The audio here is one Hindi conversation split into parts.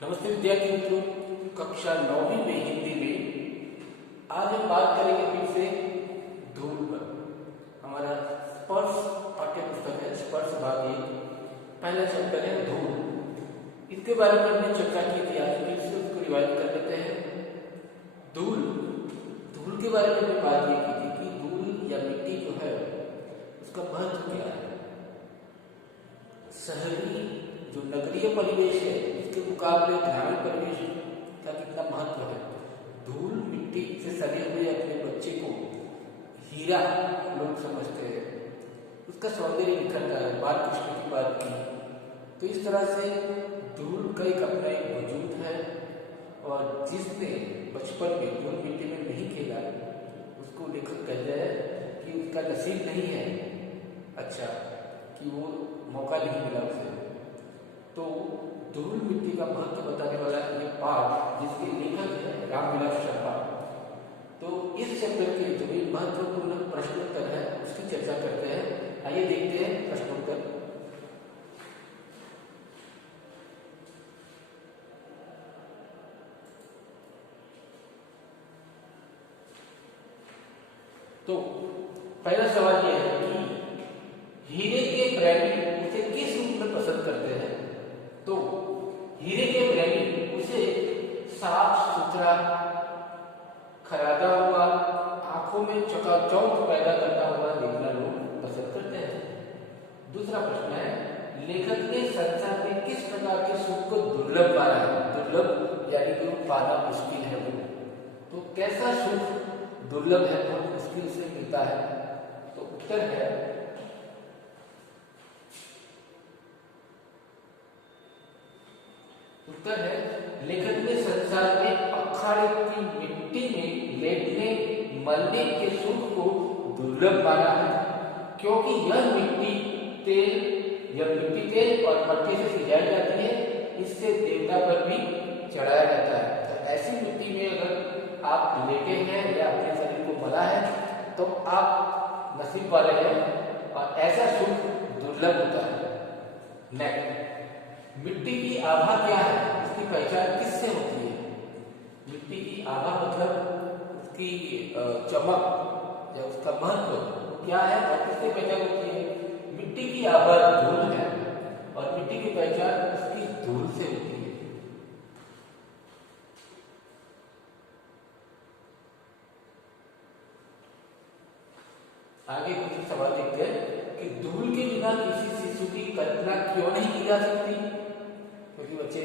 नमस्ते विद्यार्थी मित्रों, कक्षा 9वीं में हिंदी में आज हम बात करेंगे फिर से धूल पर। हमारा स्पर्श पाठ्य पुस्तक है, स्पर्श भाग 1, पहला चैप्टर है धूल। इसके बारे में हमने चर्चा की थी, आज फिर से उसको रिवाइज कर लेते हैं। धूल धूल के बारे में हमने बात ये की थी कि धूल या मिट्टी जो है उसका महत्व क्या है। शहरी जो नगरीय परिवेश है इसके मुकाबले ग्रामीण परिवेश का कितना महत्व है। धूल मिट्टी से सने हुए अपने बच्चे को हीरा लोग समझते हैं, उसका सौंदर्य निखरता है। बाल कृष्ण की बात की तो इस तरह से धूल का एक अपना एक वजूद है, और जिसने बचपन में धूल मिट्टी में नहीं खेला उसको लेखक कहते हैं कि उसका नसीब नहीं है, अच्छा कि वो मौका नहीं मिला उसे। तो धूल मिट्टी का महत्व बताने वाला ये पाठ जिसके लेखक है रामविलास शर्मा। तो इस चैप्टर के जो भी महत्वपूर्ण प्रश्नोत्तर है उसकी चर्चा करते हैं। आइए देखते हैं प्रश्नोत्तर। तो पहला सवाल यह है कि हीरे के प्रेमी उसे किस रूप में पसंद करते हैं। तो हीरे के प्रेमी उसे साफ सुथरा, खरादा हुआ, आंखों में चकाचौंध पैदा करता हुआ देखना लोग पसंद करते हैं। दूसरा प्रश्न है, लेखक ने संसार में किस प्रकार के सुख को दुर्लभ माना है। दुर्लभ यानी कि पाना मुश्किल है वो, तो कैसा सुख दुर्लभ है, बहुत मुश्किल से मिलता है। तो उत्तर है लेखक ने संसार में अखाड़े की मिट्टी में लेटने मलने के सुख को दुर्लभ माना है, क्योंकि यह मिट्टी तेल और मट्टी से सिंचाई जाती है, इससे देवता पर भी चढ़ाया जाता है। तो ऐसी मिट्टी में अगर आप लेटे हैं या अपने शरीर को मला है तो आप नसीब वाले हैं, और ऐसा सुख दुर्लभ होता है। नेक्स्ट, मिट्टी की आभा क्या है, इसकी पहचान किससे होती है। मिट्टी की आभा मतलब उसकी चमक या उसका महत्व क्या है और किससे पहचान होती है। मिट्टी की आभा धूल है, और मिट्टी की पहचान उसकी धूल से होती है। आगे कुछ सवाल देखते हैं कि धूल के बिना किसी शिशु की कल्पना क्यों नहीं की जा सकती, क्योंकि बच्चे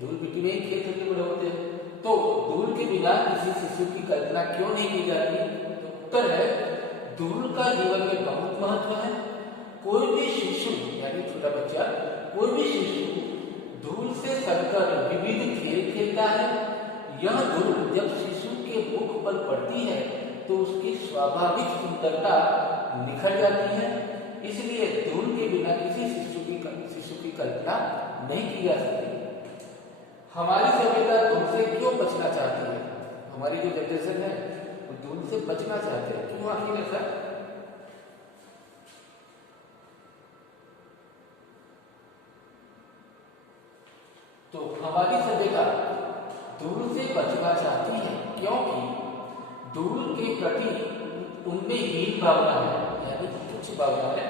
धूल मिट्टी में ही खेल करके बड़े होते हैं। तो धूल के बिना किसी शिशु की कल्पना क्यों नहीं की जाती। तो उत्तर है, धूल का जीवन में बहुत महत्व है। कोई भी शिशु यानी छोटा बच्चा, कोई भी शिशु धूल से सनकर विविध खेल खेलता है। यह धूल जब शिशु के मुख पर पड़ती है तो उसकी स्वाभाविक सुंदरता निखर जाती है। इसलिए धूल के बिना किसी शिशु की कल्पना नहीं की जा सकती। हमारी सभ्यता धूल से क्यों बचना चाहती है। हमारी जो जनरेशन है वो धूल से बचना चाहते हैं, क्यों आखिर ऐसा। तो हमारी सभ्यता धूल से बचना चाहती है क्योंकि धूल के प्रति उनमें हीन भावना है, यानी तुच्छ भावना है।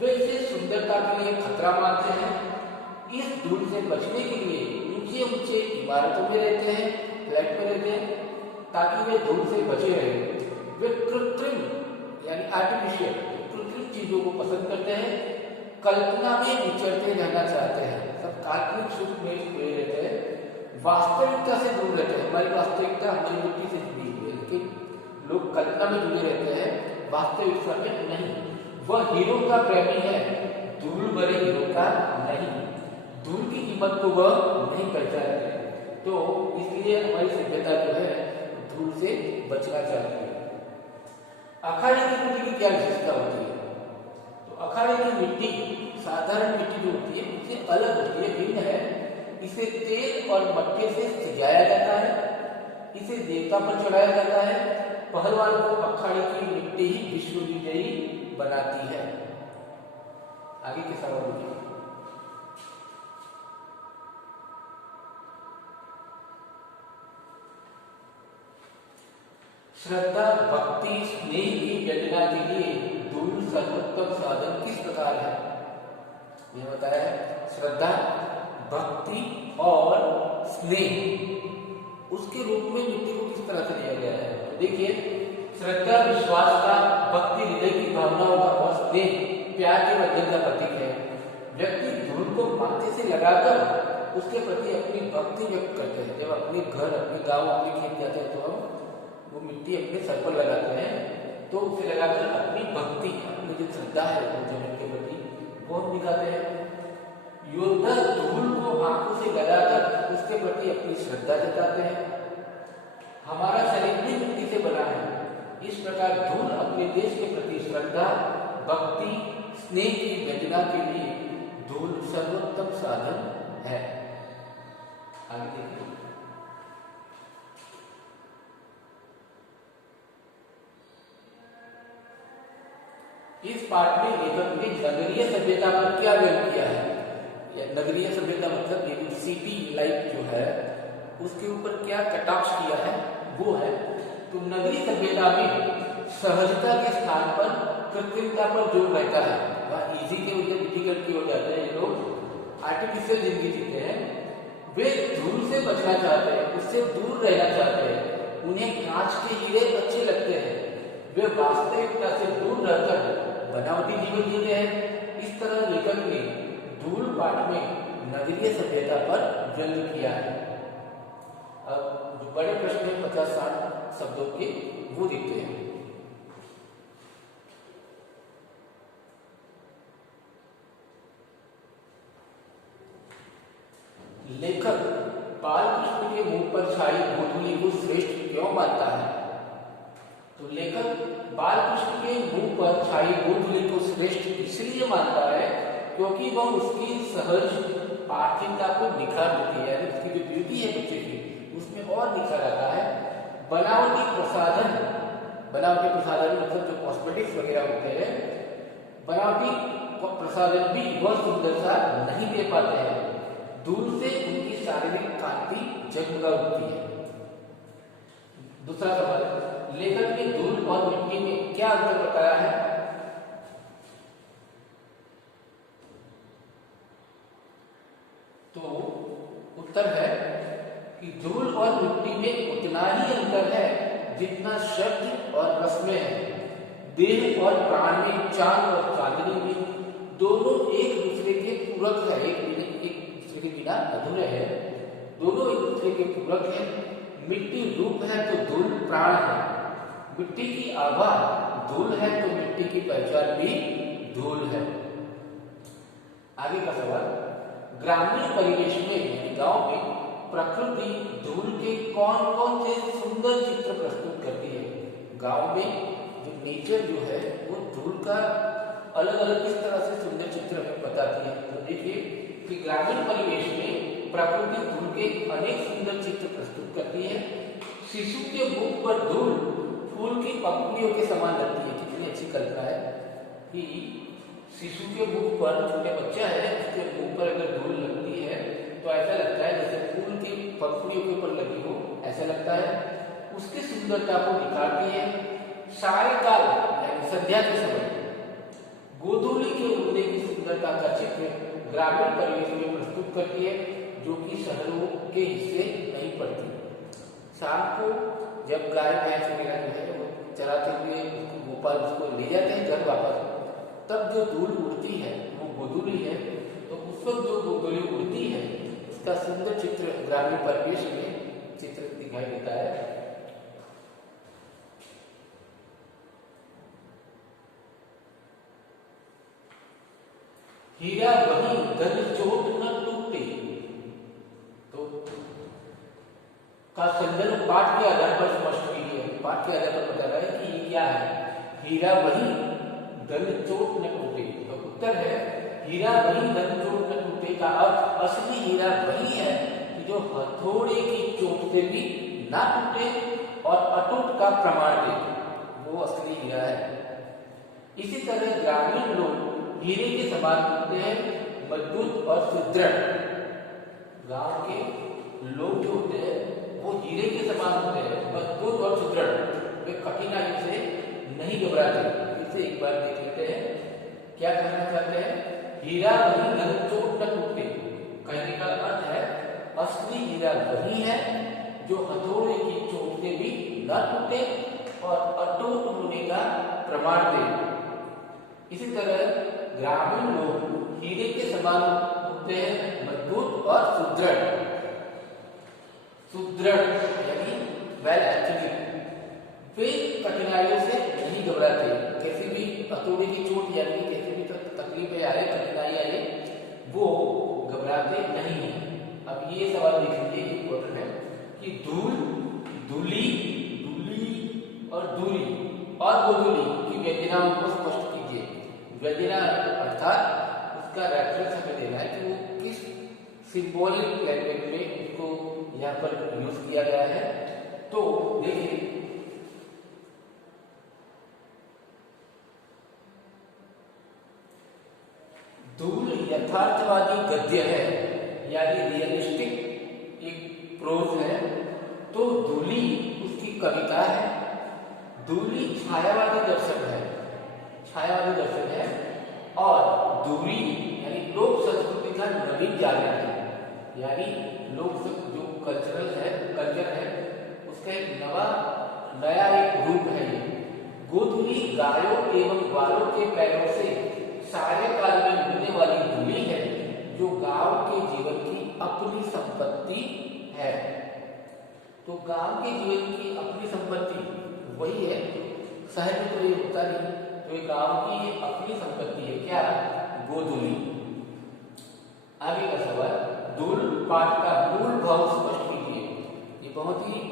वे इसे सुंदरता के लिए खतरा मानते हैं। इस धूल से बचने के लिए ऊंचे ऊंचे इमारतों में रहते हैं, फ्लैट में रहते हैं, ताकि वे धूल से बचे रहें। वे कृत्रिम यानी आर्टिफिशियल कृत्रिम चीजों को पसंद करते हैं, कल्पना में विचरते रहना चाहते हैं, सब काल्पनिक सुख में जुड़े रहते हैं, वास्तविकता से दूर रहते हैं। हमारी वास्तविकता हमारी मिट्टी से जुड़ी हुई है, लेकिन लोग कल्पना में जुड़े रहते हैं, वास्तविकता में नहीं। वह हीरो का प्रेमी है, धूल भरे हीरो का नहीं। धूल की कीमत को वह नहीं पहचानते, तो इसलिए हमारी सभ्यता जो है धूल से बचना चाहती है। अखाड़े की मिट्टी की क्या विशेषता होती है। तो अखाड़े की मिट्टी साधारण मिट्टी जो होती है उससे अलग होती है, भिन्न है। इसे तेल और मट्टी से सिंचाया जाता है, इसे देवता पर चढ़ाया जाता है। पहलवान को अखाड़े की मिट्टी ही विश्व विजयी बनाती है। आगे के सवाल देखिए। श्रद्धा भक्ति स्नेह की व्यंजना के लिए धूल सर्वोत्तम साधन किस प्रकार है? यह बताया है श्रद्धा भक्ति और स्नेह उसके रूप में मिट्टी को किस तरह से लिया गया है। तो देखिए, श्रद्धा विश्वास का, भक्ति हृदय की भावनाओं का और स्नेह प्यार के बंधन का प्रतीक है। व्यक्ति धूल को माथे से लगाकर उसके प्रति अपनी भक्ति व्यक्त करते हैं। जब अपने घर, अपने गांव, अपने खेत जाते हैं तो हम वो मिट्टी अपने सर पर लगाते हैं, तो उसे लगाकर अपनी भक्ति, अपनी जो श्रद्धा है वो जमीन के प्रति वो हम दिखाते हैं। योद्धा धूल को आंखों से लगाकर उसके प्रति अपनी श्रद्धा जताते हैं। हमारा शरीर भी मिट्टी से बना है। इस प्रकार धूल अपने देश के प्रति श्रद्धा भक्ति स्नेह की व्यंजना के लिए धूल सर्वोत्तम साधन है। आगे देखिए, इस पाठ में लेखक ने नगरीय सभ्यता पर क्या व्यक्त किया है? नगरीय सभ्यता मतलब ये जो सिटी लाइफ जो है उसके ऊपर क्या कटाक्ष किया है वो है। तो नगरीय सभ्यता में सहजता के स्थान पर कृत्रिमता पर जोर रहता है। वहाँ इजी के वजह डिफिकल्ट की हो जाता है। ये लोग आर्टिफिशियल जिंदगी जीते हैं। वे धूल से बचना चाहते हैं, उससे दूर रहना चाहते हैं। उन्हें कांच के हीरे अच्छे लगते हैं। वे वास्तविकता से दूर रहकर बनावटी जीवन जीते हैं। इस तरह लेखक ने धूल पाठ में नगरीय सभ्यता पर व्यंग किया है। अब जो बड़े प्रश्न में 50-60 शब्दों के वो देखते हैं। लेखक बालकृष्ण के मुंह पर छाई गोधूली को श्रेष्ठ क्यों मानता है? तो लेखक बालकृष्ण के मुंह पर छाई गोधूली को श्रेष्ठ इसलिए मानता है क्योंकि वह उसकी सहज पार्थिवता को निखार देती है। उसकी जो ब्यूटी है बच्चे की उसमें और निखार आता है। बनावटी प्रसाधन मतलब जो कॉस्मेटिक्स वगैरह होते हैं, बनावटी प्रसाधन भी वह सुंदरता नहीं दे पाते हैं। धूल से उनकी शारीरिक कांति जगमगा उठती है। दूसरा सवाल, लेखक ने धूल और मिट्टी में क्या अंतर बताया है? तो उत्तर है कि धूल और मिट्टी में उतना ही अंतर है जितना शब्द और रस में है। देह और प्राण में, चांद और चांदनी में दोनों एक दूसरे के पूरक है। एक दूसरे के बिना अधूरे है। दोनों एक दूसरे के पूरक है। मिट्टी रूप है तो धूल प्राण है। मिट्टी की आभा धूल है तो मिट्टी की पहचान भी धूल है। आगे का सवाल, ग्रामीण परिवेश में, गांव में प्रकृति धूल के कौन कौन से सुंदर चित्र प्रस्तुत करती है? गांव में जो नेचर जो है वो धूल का अलग अलग किस तरह से सुंदर चित्र हमें बताती है। तो देखिए कि ग्रामीण परिवेश में प्रकृति धूल के अनेक सुंदर चित्र प्रस्तुत करती है। शिशु के मुख पर धूल फूल की पंखुड़ियों के समान लगती है। कितनी अच्छी कल्पना है कि शिशु के मुख पर, छोटे बच्चा है उसके मुख पर अगर धूल लगती है तो ऐसा लगता है जैसे फूल की पंखुड़ियों के ऊपर लगी हो, ऐसा लगता है। उसकी सुंदरता को निखारती है। सायंकाल यानी संध्या के समय गोधूली के उड़ने की सुंदरता का चित्र ग्रामीण परिवेश में प्रस्तुत करती है, जो कि शहरों के हिस्से नहीं पड़ती। शाम को जब गाय भैंस वगैरह जो है वो चराते हुए गोपाल उसको ले जाते हैं घर वापस, तब जो धूल उड़ती है वो गोधूली है। तो उस वक्त जो गोधूली उड़ती है उसका सुंदर चित्र ग्रामीण परिवेश में चित्र दिखाई देता है। हीरा वही धन चोट न टूटे, तो का संदर्भ पाठ के आधार पर स्पष्ट हुई है। पाठ के आधार पर बता रहा है कि ये क्या है? हीरा वही धन चोट न टूटे। तो उत्तर है हीरा वही धन चोट न टूटे का अर्थ असली हीरा वही है कि जो हथौड़े की चोट से भी ना टूटे और अटूट का प्रमाण दे, वो असली हीरा है। इसी तरह ग्रामीण लोग हीरे के समान होते हैं, मजबूत और सुदृढ़। गांव के लोग जो होते हैं वो हीरे के समान होते हैं, मजबूत और सुदृढ़। वे कठिनाइयों से नहीं घबराते। फिर से एक बार देख लेते हैं क्या कहना चाहते हैं। हीरा वही न चोट न टूटे, कहने का अर्थ है असली हीरा वही है जो हथौड़े की चोट से भी न टूटे और अटूट होने का प्रमाण दे। इसी तरह ग्रामीण लोग हीरे के समान होते हैं, मजबूत और सुदृढ़। सुदृढ़ यानी वेल एक्चुअली वे कठिनाइयों से नहीं घबराते। कैसे भी हथौड़े की चोट यानी कैसे भी तकलीफें आए, कठिनाई आए, वो घबराते नहीं है। अब ये सवाल देख लीजिए, इम्पोर्टेंट है कि धूल, धूली, धूली और दूरी और गोधूली की व्यंजनाओं को स्पष्ट कीजिए। व्यंजना अर्थात उसका रेफरेंस हमें देना है कि वो किस सिंबॉलिक लैंग्वेज में उसको यहाँ पर यूज किया गया है। तो देखिए, धूल यथार्थवादी गद्य है यानी रियलिस्टिक एक प्रोज है। तो धूली उसकी कविता है। धूली छायावादी दर्शन है, छायावादी दर्शन है। और दूरी यानी लोक संस्कृति का नवीन जागरण है, यानी लोक जो कल्चर है उसका एक नया एक रूप है। ये गोधूली गायों एवं ग्वालों के पैरों से सारे काल में मिलने वाली धूली है जो गांव के जीवन की अपनी संपत्ति है। तो गांव के जीवन की अपनी संपत्ति वही है, शहर में तो ये होता नहीं। तो ये गांव की ये अपनी संपत्ति है, क्या? गोधूली। आगे का सवाल, धूल पाठ का मूल भाव स्पष्ट कीजिए। ये बहुत ही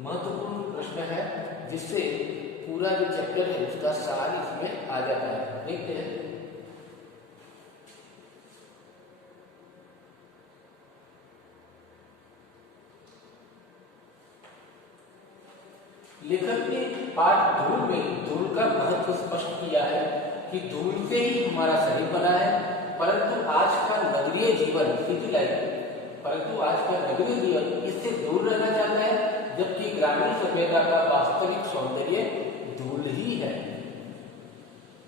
महत्वपूर्ण प्रश्न है जिससे पूरा जो चैप्टर है उसका सार इसमें आ जाता है। देखते हैं। लेखक ने पाठ धूल में धूल का महत्व स्पष्ट किया है कि धूल से ही हमारा शरीर बना है, परंतु आज का नगरीय जीवन सिटी लाइफ, परंतु आज का नगरीय जीवन इससे दूर रहना चाहता है, जबकि ग्रामीण सभ्यता का वास्तविक सौंदर्य धूल ही है।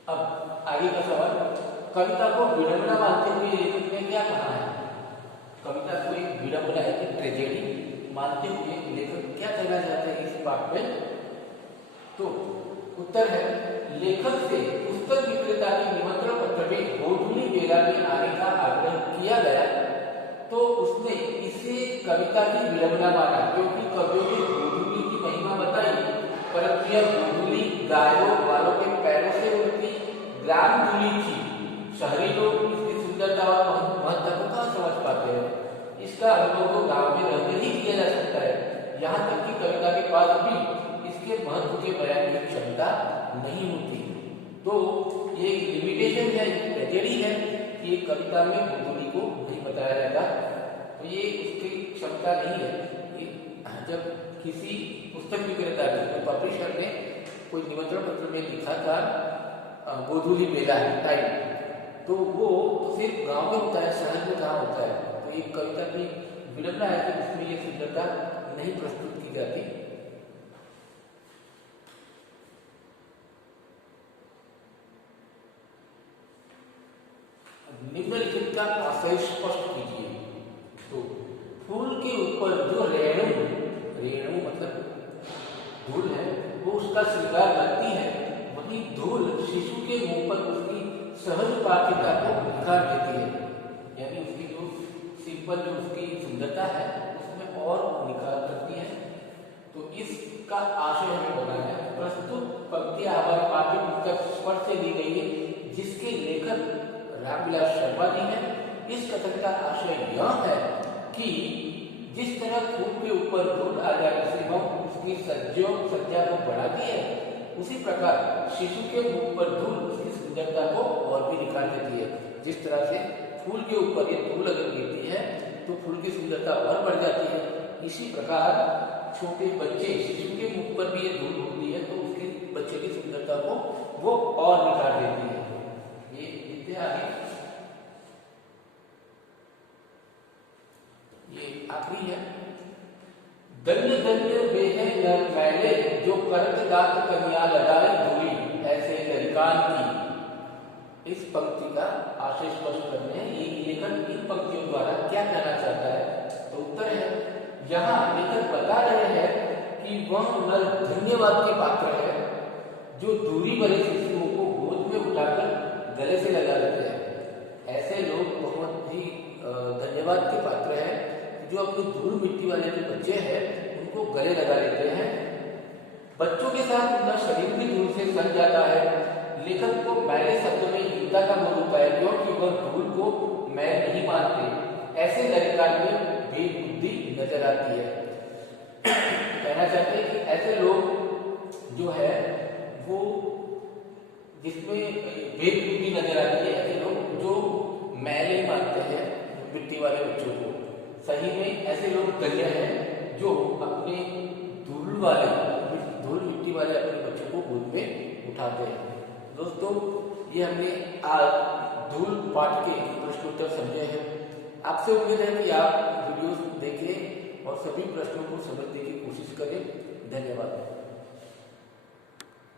अब आगे का सवाल, कविता को विडंबना मानते हुए लेखक ने क्या कहा है? कविता को एक विडंबना है, एक ट्रेजेडी मानते हुए लेखक क्या कहना चाहते हैं इस पाठ में? तो उत्तर है, लेखक से पुस्तक विक्रेता के निमंत्रण पत्र में गोधूली बेला में आने का आग्रह किया गया, तो उसने इसे कविता की विडंबना माना, क्योंकि कवियों ने गोधूली की महिमा बताई, परंतु यह गोधूली गायों वालों के पैरों से उड़ती ग्राम धूली थी। शहरी लोग इसकी सुंदरता और महत्व को कहाँ समझ पाते हैं? इसका अनुभव तो गांव में रहकर ही किया जा सकता है। यहाँ तक कि कविता के पास भी इसके महत्व के बयान की क्षमता नहीं होती। तो ये एक लिमिटेशन है, ट्रेजेडी है कि एक कविता में गोधूली को नहीं बताया जाता। तो ये उसकी क्षमता नहीं है। जब किसी पुस्तक विक्रेता ने, पब्लिशर ने कोई निमंत्रण पत्र में लिखा था गोधूली मेला है टाइम, तो वो सिर्फ गांव में होता है, शहर में कहाँ होता है। तो एक कविता की विडंबना है कि उसमें ये सुंदरता नहीं प्रस्तुत की जाती। निम्नलिखित का आशय स्पष्ट कीजिए। तो फूल के ऊपर जो रेणु मतलब धूल है वो उसका श्रृंगार लगती है, वही धूल शिशु के मुंह पर उसकी सहज पात्रता को निखार देती है। यानी उसकी जो सिंपल जो उसकी सुंदरता है उसमें और निखार करती है। तो इसका आशय हमें बताना है। प्रस्तुत पंक्तियां हमारे पाठ्य पुस्तक स्पर्श से दी गई है, जिसके लेखक रामविलास शर्मा जी हैं। इस कथन का आशय यह है कि जिस तरह फूल के ऊपर धूल आ जाने से हम उसकी सज्जा को बढ़ाती है, उसी प्रकार शिशु के मुख पर धूल उसकी सुंदरता को और भी निखार देती है। जिस तरह से फूल के ऊपर ये धूल अगर गिरती है तो फूल की सुंदरता और बढ़ जाती है, इसी प्रकार छोटे बच्चे शिशु के मुख पर भी ये धूल होती है तो उसके बच्चे की सुंदरता को वो और निखार देती है। ये आगे ये आखिरी है। धन्य धन्य वे हैं नर मैले, जो करत दात कन्या लगाए दूरी, ऐसे ललिकान की। इस पंक्ति का आशय स्पष्ट करने हैं, ये लेखक इन पंक्तियों द्वारा क्या कहना चाहता है। तो उत्तर है, यहाँ लेखक बता रहे हैं कि वह नर धन्यवाद के पात्र है जो दूरी भरे शिशुओं को गोद में उठाकर गले से लगा लेते हैं। ऐसे लोग बहुत ही धन्यवाद के पात्र हैं जो अपने धूल मिट्टी वाले जो बच्चे हैं उनको गले लगा लेते हैं। बच्चों के साथ उनका शरीर भी धूल से सन जाता है। लेखक को मैले शब्द में युक्ता का बोध होता है क्योंकि वह धूल को मैल नहीं मानते। ऐसे ललिकान में बेबुद्धि नजर आती है। कहना चाहते हैं कि ऐसे लोग जो है वो जिसमें बेबुद्धि नजर आती है, ऐसे लोग जो मैले मानते हैं मिट्टी वाले बच्चों को। सही में ऐसे लोग धन्य हैं जो अपने धूल मिट्टी वाले अपने बच्चों को गोद में उठाते हैं। दोस्तों, ये हमने आज धूल पाठ के प्रश्नोत्तर समझे हैं। आपसे उम्मीद है कि आप वीडियोस देखें और सभी प्रश्नों को समझने की कोशिश करें। धन्यवाद।